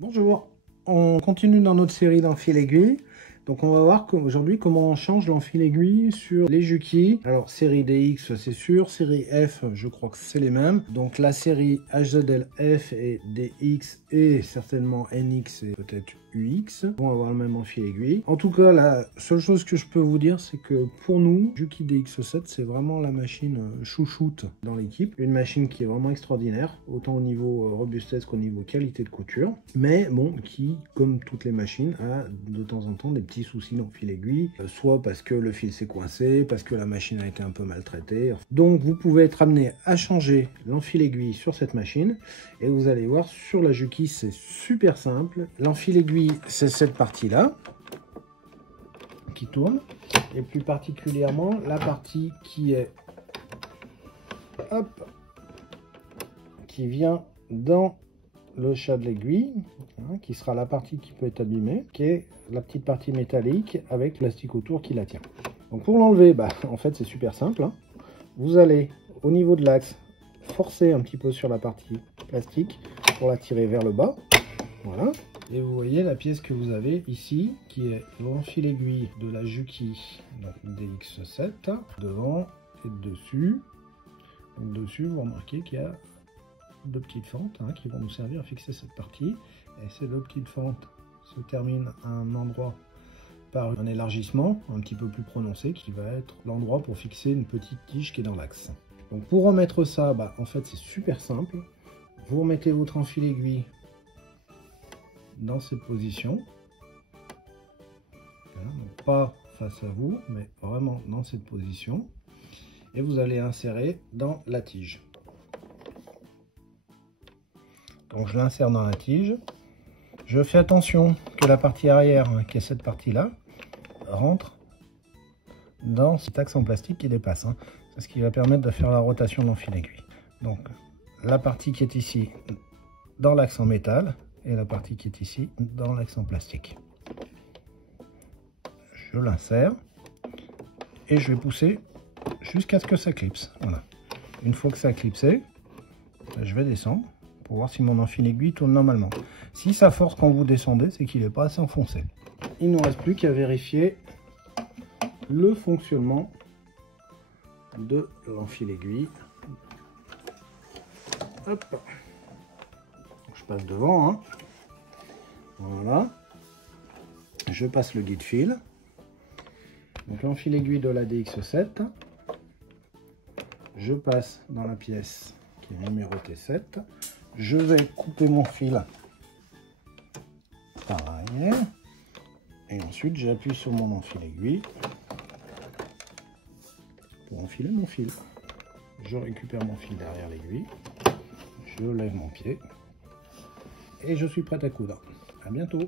Bonjour, on continue dans notre série d'enfil aiguille. Donc on va voir aujourd'hui comment on change l'enfil aiguille sur les Juki. Alors série DX c'est sûr, série F je crois que c'est les mêmes. Donc la série HZL-F et DX et certainement NX et peut-être UX vont avoir le même enfil aiguille. En tout cas la seule chose que je peux vous dire c'est que pour nous, Juki DX7 c'est vraiment la machine chouchoute dans l'équipe. Une machine qui est vraiment extraordinaire, autant au niveau robustesse qu'au niveau qualité de couture. Mais bon, qui comme toutes les machines a de temps en temps des petits soucis d'enfil aiguille, soit parce que le fil s'est coincé, parce que la machine a été un peu maltraitée. Donc vous pouvez être amené à changer l'enfil aiguille sur cette machine et vous allez voir sur la Juki c'est super simple. L'enfil aiguille c'est cette partie là qui tourne et plus particulièrement la partie qui est qui vient dans le chat de l'aiguille, qui sera la partie qui peut être abîmée, qui est la petite partie métallique avec le plastique autour qui la tient. Donc pour l'enlever, en fait c'est super simple. Vous allez au niveau de l'axe forcer un petit peu sur la partie plastique pour la tirer vers le bas. Voilà. Et vous voyez la pièce que vous avez ici, qui est l'enfil aiguille de la Juki DX7, devant et dessus. Donc dessus, vous remarquez qu'il y a deux petites fentes qui vont nous servir à fixer cette partie. Et ces deux petites fentes se terminent à un endroit par un élargissement un petit peu plus prononcé qui va être l'endroit pour fixer une petite tige qui est dans l'axe. Donc pour remettre ça, en fait c'est super simple. Vous remettez votre enfil aiguille dans cette position. Donc pas face à vous, mais vraiment dans cette position. Et vous allez insérer dans la tige. Donc je l'insère dans la tige. Je fais attention que la partie arrière, qui est cette partie-là, rentre dans cet axe en plastique qui dépasse. C'est ce qui va permettre de faire la rotation de l'enfil aiguille. Donc la partie qui est ici dans l'axe en métal et la partie qui est ici dans l'axe en plastique. Je l'insère et je vais pousser jusqu'à ce que ça clipse. Voilà. Une fois que ça a clipsé, je vais descendre pour voir si mon enfil aiguille tourne normalement. Si ça force quand vous descendez, c'est qu'il n'est pas assez enfoncé. Il ne nous reste plus qu'à vérifier le fonctionnement de l'enfil aiguille. Hop. Je passe devant. Voilà. Je passe le guide fil. Donc l'enfil aiguille de la DX7. Je passe dans la pièce qui est numérotée 7. Je vais couper mon fil par arrière et ensuite j'appuie sur mon enfil aiguille pour enfiler mon fil. Je récupère mon fil derrière l'aiguille, je lève mon pied et je suis prêt à coudre. À bientôt.